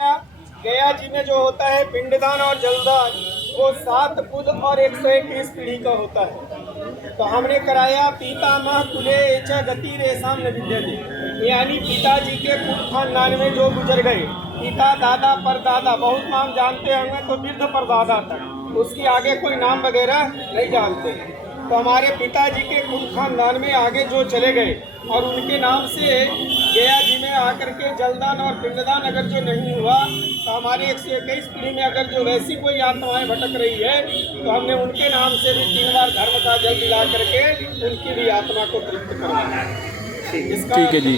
गया जी में जो होता है पिंडदान और जलदान, वो 7 पुल और 121 पीढ़ी का होता है। तो हमने कराया पीतामह कुले एचा गति रेशम न विद्यते, यानी पिताजी के कुल खानदान में जो गुजर गए, पिता दादा परदादा, बहुत नाम जानते होंगे तो वृद्ध परदादा तक, उसके आगे कोई नाम वगैरह नहीं जानते। तो हमारे पिताजी के कुल खानदान में आगे जो चले गए और उनके नाम से गया जी में आकर के जलदान और पिंडदान अगर जो नहीं हुआ, तो हमारे 121 पीढ़ी में अगर जो वैसी कोई आत्माएं भटक रही है, तो हमने उनके नाम से भी 3 बार धर्म का जल दिला करके उनकी भी आत्मा को तृप्त करवाया। ठीक है जी।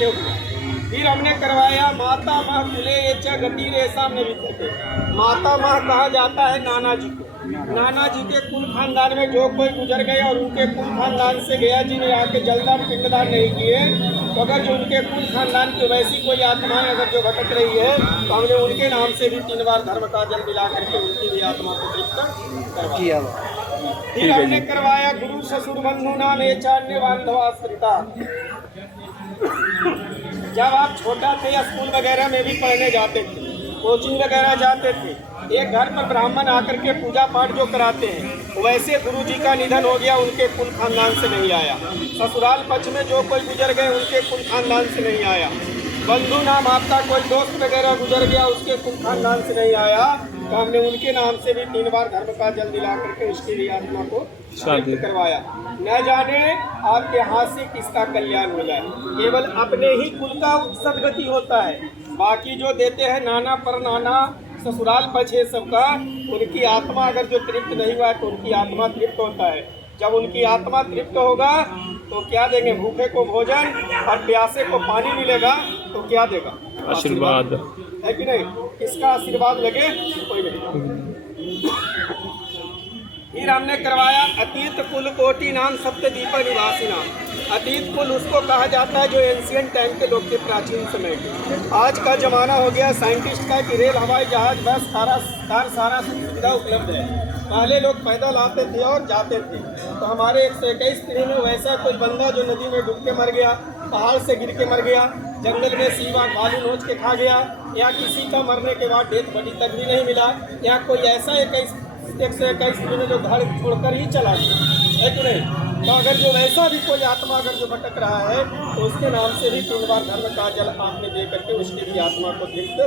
फिर हमने करवाया माता माह कुले एचा गति रेशम ने विद्यते। माता माह कहा जाता है नाना जी को। नाना जी के कुल खानदान में जो कोई गुजर गए और उनके कुल खानदान से गया जी ने आके जलदान पिंडदान नहीं किए, तो अगर जो उनके कुल खानदान की वैसी कोई आत्माएं अगर जो भटक रही है, तो हमने उनके नाम से भी 3 बार धर्म का जल दिला करके उनकी भी आत्मा को तृप्त करवाया। फिर हमने करवाया गुरु ससुर बंधु नाम एचान्य बांधवाश्रिता। जब आप छोटा थे या स्कूल वगैरह में भी पढ़ने जाते थे, कोचिंग वगैरह जाते थे, एक घर पर ब्राह्मण आकर के पूजा पाठ जो कराते हैं, वैसे गुरु जी का निधन हो गया, उनके कुल खानदान से नहीं आया। ससुराल पक्ष में जो कोई गुजर गए, उनके कुल खानदान से नहीं आया। बंधु नाम आपका कोई दोस्त वगैरह गुजर गया, उसके कुल खानदान से नहीं आया, तो हमने उनके नाम से भी 3 बार धर्म का जल दिला करके उसकी भी आत्मा को शांति करवाया। न जाने आपके हाथ से किसका कल्याण हो जाए, केवल अपने ही कुल का सदगति होता है। बाकी जो देते हैं नाना पर नाना ससुराल पक्ष है सबका, उनकी आत्मा अगर जो तृप्त नहीं हुआ तो उनकी आत्मा तृप्त होता है। जब उनकी आत्मा तृप्त होगा तो क्या देंगे, भूखे को भोजन और प्यासे को पानी मिलेगा, तो क्या देगा, आशीर्वाद है कि नहीं। किसका आशीर्वाद लगे, कोई नहीं। फिर हमने करवाया अतीत कुल कोटि नाम सप्तद्वीप निवासी नाम। अतीत कुल उसको कहा जाता है जो एंशियंट टाइम के लोग थे, प्राचीन समय के। आज का जमाना हो गया साइंटिस्ट का कि रेल, हवाई जहाज, बस सारा सुविधा उपलब्ध है। पहले लोग पैदल आते थे और जाते थे। तो हमारे 121 पीढ़ी में वैसा कोई बंदा जो नदी में डूब के मर गया, पहाड़ से गिर के मर गया, जंगल में सीवा बालू नोच के खा गया, या किसी का मरने के बाद डेथ बॉडी तक भी नहीं मिला, या कोई ऐसा 121 पीढ़ी में जो घर छोड़कर ही चला गया, है कि नहीं। तो अगर जो वैसा भी कोई आत्मा अगर जो भटक रहा है, तो उसके नाम से भी 3 बार धर्म का जल आपने दे करके उसकी भी आत्मा को तृप्त।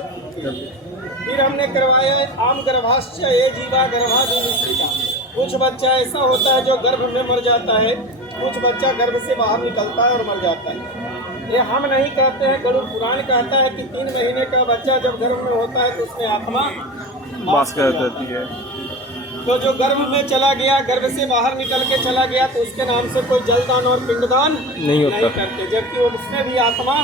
फिर हमने करवाया आम गर्भाश्च ये जीवा गर्भाधिका। कुछ बच्चा ऐसा होता है जो गर्भ में मर जाता है, कुछ बच्चा गर्भ से बाहर निकलता है और मर जाता है। ये हम नहीं कहते हैं, गरुड़ पुराण कहता है कि 3 महीने का बच्चा जब गर्भ में होता है तो उसमें आत्मा वास कर देती है। तो जो गर्भ में चला गया, गर्भ से बाहर निकल के चला गया, तो उसके नाम से कोई जलदान और पिंडदान नहीं होता, नहीं करते, जबकि उसमें भी आत्मा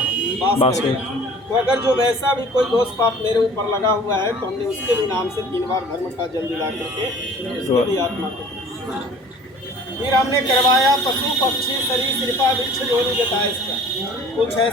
वास करेगी। तो अगर जो वैसा भी कोई दोष पाप मेरे ऊपर लगा हुआ है, तो हमने उसके भी नाम से 3 बार धर्म का जल दिला करके उसकी भी आत्मा को। फिर हमने करवाया पशु पक्षी सरीसृपा वृक्ष योनि जताएस्ता। कुछ ऐसे